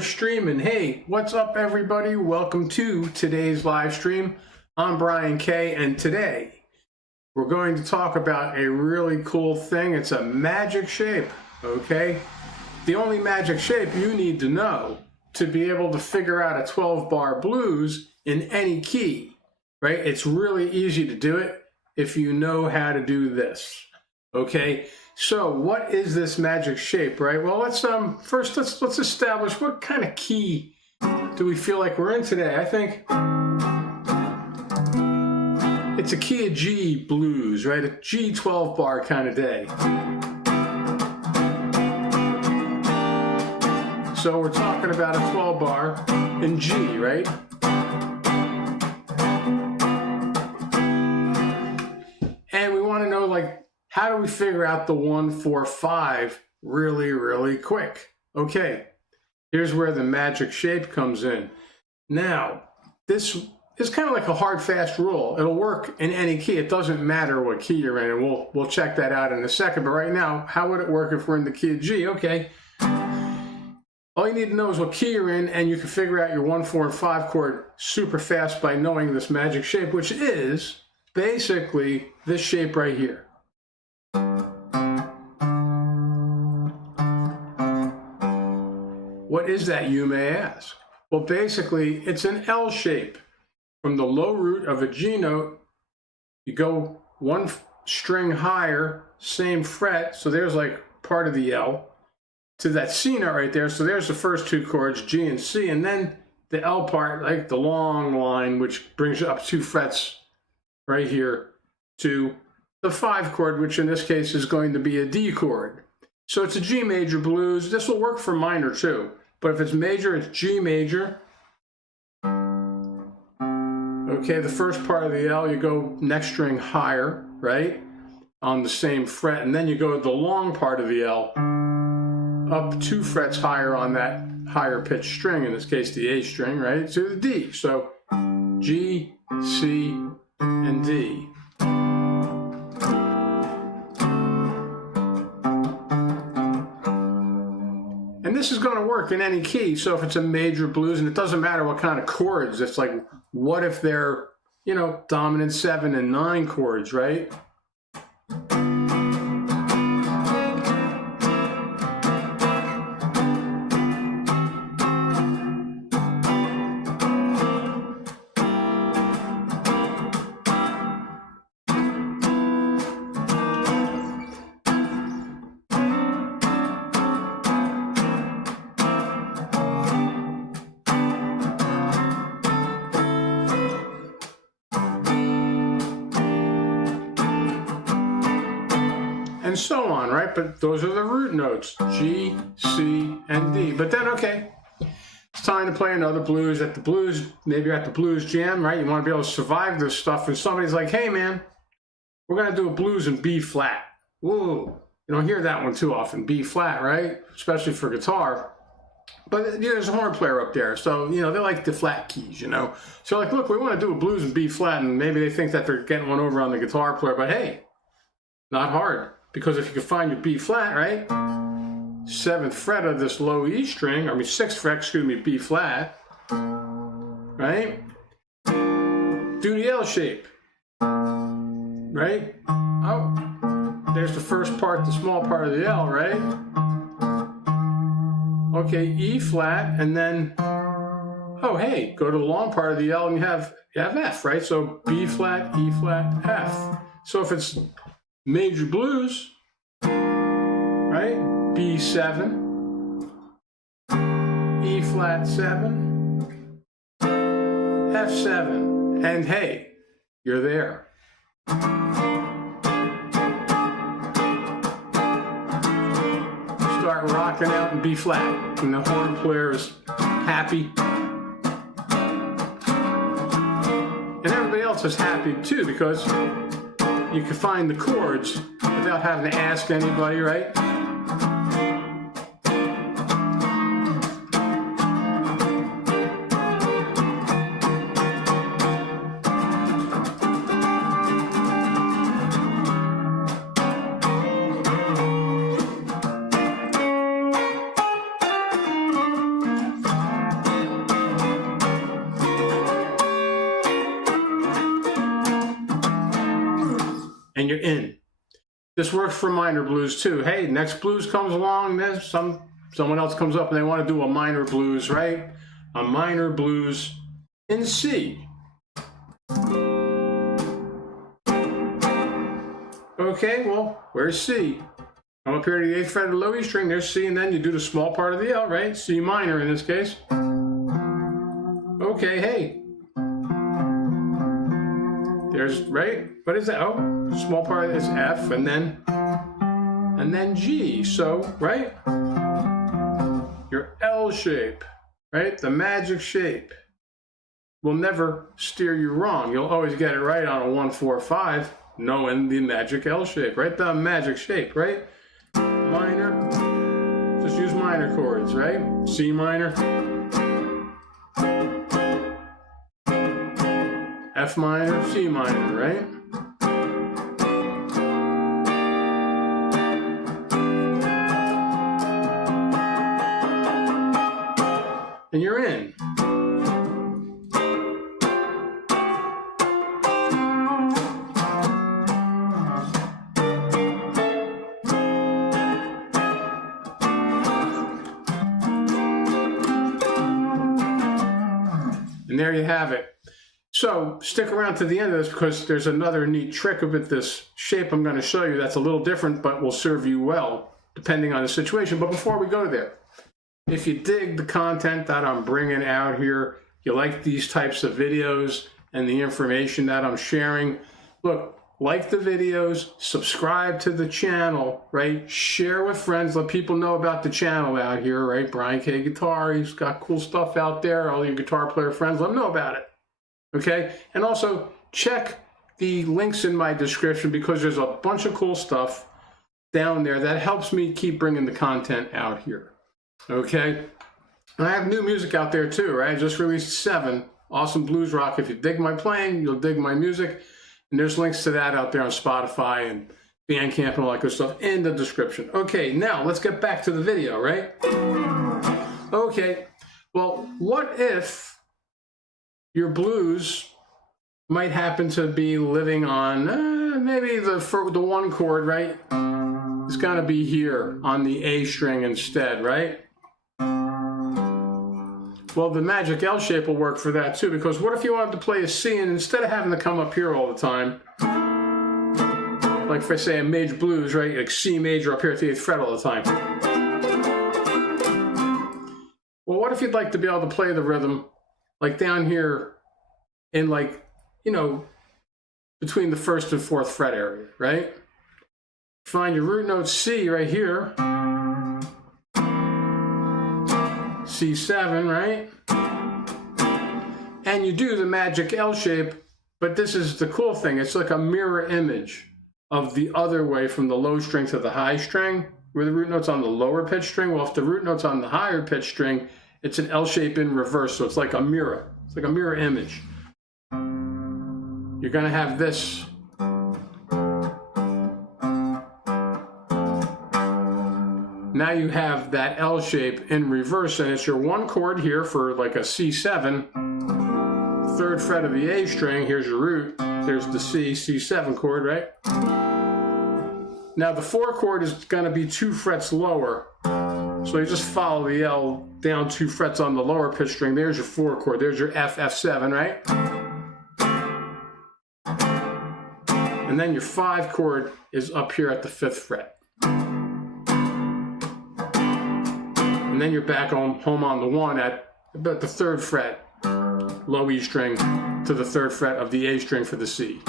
we're streaming. Hey, what's up everybody? Welcome to today's live stream. I'm Brian K, and today we're going to talk about a really cool thing. It's a magic shape, okay? The only magic shape you need to know to be able to figure out a 12-bar blues in any key, right? It's really easy to do it if you know how to do this, okay? So what is this magic shape, right? Well, let's first let's establish what kind of key do we feel like we're in today. I think it's a key of G blues, right? A G 12-bar kind of day. So we're talking about a 12-bar in G, right? And we want to know, like, how do we figure out the 1, 4, 5 really quick? Okay, here's where the magic shape comes in. Now, this is kind of like a hard, fast rule. It'll work in any key. It doesn't matter what key you're in, and we'll check that out in a second. But right now, how would it work if we're in the key of G? Okay, all you need to know is what key you're in, and you can figure out your 1, 4, and 5 chord super fast by knowing this magic shape, which is basically this shape right here. What is that, you may ask? Well, basically, it's an L shape. From the low root of a G note, you go one string higher, same fret, so there's like part of the L, to that C note right there. So there's the first two chords, G and C, and then the L part, like the long line, which brings you up 2 frets right here to the 5 chord, which in this case is going to be a D chord. So it's a G major blues. This will work for minor too. But if it's major, it's G major. Okay, the first part of the L, you go next string higher, right? On the same fret, and then you go to the long part of the L, up 2 frets higher on that higher pitched string, in this case the A string, right? To the D. So G, C, and D. And this is going to work in any key. So if it's a major blues, and it doesn't matter what kind of chords, it's like, what if they're, you know, dominant 7 and 9 chords, right? And so on, right? But those are the root notes, G, C, and D. But then, okay, it's time to play another blues. At the blues, maybe you're at the blues jam, right? You want to be able to survive this stuff, and somebody's like, hey man, we're gonna do a blues in B flat. Whoa, you don't hear that one too often, B flat, right? Especially for guitar. But you know, there's a horn player up there, so you know, they like the flat keys, you know. So like, look, we want to do a blues in B flat, and maybe they think that they're getting one over on the guitar player, but hey, not hard. Because if you can find your B flat, right? 7th fret of this low E string, I mean 6th fret, excuse me, B flat, right? Do the L shape, right? Oh, there's the first part, the small part of the L, right? Okay, E flat, and then, oh hey, go to the long part of the L and you have F, right? So B flat, E flat, F. So if it's major blues, right? B7, E flat 7, F7, and hey, you're there. Start rocking out in B flat, and the horn player is happy. And everybody else is happy too, because you can find the chords without having to ask anybody, right? you're in. This works for minor blues too. Hey, next blues comes along, then someone else comes up and they want to do a minor blues, right? A minor blues in C. Okay, well, where's C? Come up here to the 8th fret of the low E string, there's C, and then you do the small part of the L, right? C minor in this case. Okay, hey. There's, right? What is that? Oh, small part is F, and then G. So, right? Your L shape, right? The magic shape will never steer you wrong. You'll always get it right on a 1, 4, 5, knowing the magic L shape, right? The magic shape, right? Minor, just use minor chords, right? C minor, F minor, C minor, right? And you're in. And there you have it. So stick around to the end of this because there's another neat trick with this shape I'm going to show you that's a little different but will serve you well depending on the situation. But before we go there, if you dig the content that I'm bringing out here, you like these types of videos and the information that I'm sharing, look, like the videos, subscribe to the channel, right? Share with friends, let people know about the channel out here, right? Brian K. Guitar, he's got cool stuff out there. All your guitar player friends, let them know about it, okay? And also check the links in my description because there's a bunch of cool stuff down there that helps me keep bringing the content out here, okay? And I have new music out there too, right? I just released 7 awesome blues rock. If you dig my playing, you'll dig my music. And there's links to that out there on Spotify and Bandcamp and all that good stuff in the description. Okay, now let's get back to the video, right? Okay, well, what if your blues might happen to be living on maybe the 1 chord, right? It's gonna be here on the A string instead, right? Well, the magic L shape will work for that too, because what if you wanted to play a C and instead of having to come up here all the time, like if I say a major blues, right, like C major up here at the 8th fret all the time. Well, what if you'd like to be able to play the rhythm like down here in like, you know, between the 1st and 4th fret area, right? Find your root note C right here. C7, right? And you do the magic L shape, but this is the cool thing. It's like a mirror image of the other way from the low string to the high string, where the root note's on the lower pitch string. Well, if the root note's on the higher pitch string, it's an L shape in reverse, so it's like a mirror. It's like a mirror image. You're gonna have this. Now you have that L shape in reverse, and it's your 1 chord here for like a C7, 3rd fret of the A string, here's your root, there's the C, C7 chord, right? Now the 4 chord is gonna be 2 frets lower, so you just follow the L down 2 frets on the lower pitch string, there's your 4 chord, there's your F, F7, right? And then your 5 chord is up here at the 5th fret. And then you're back home on the 1 at about the 3rd fret, low E string, to the 3rd fret of the A string for the C.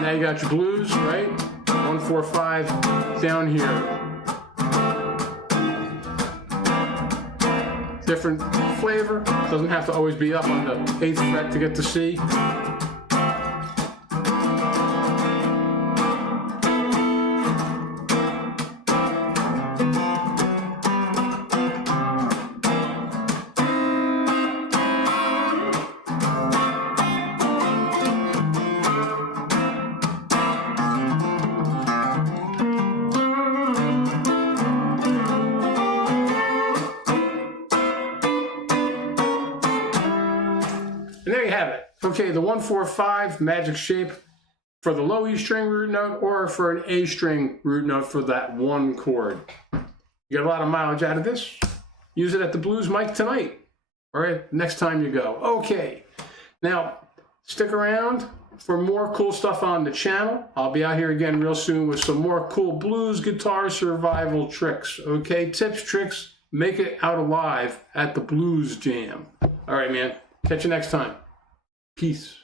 Now you got your blues, right? 1, 4, 5, down here. Different flavor, doesn't have to always be up on the 8th fret to get to C. And there you have it. Okay, the 1-4-5 magic shape for the low E string root note, or for an A string root note for that one chord. You get a lot of mileage out of this. Use it at the blues mic tonight. All right, next time you go. Okay, now stick around for more cool stuff on the channel. I'll be out here again real soon with some more cool blues guitar survival tricks. Okay, tips, tricks, make it out alive at the blues jam. All right, man. Catch you next time. Peace.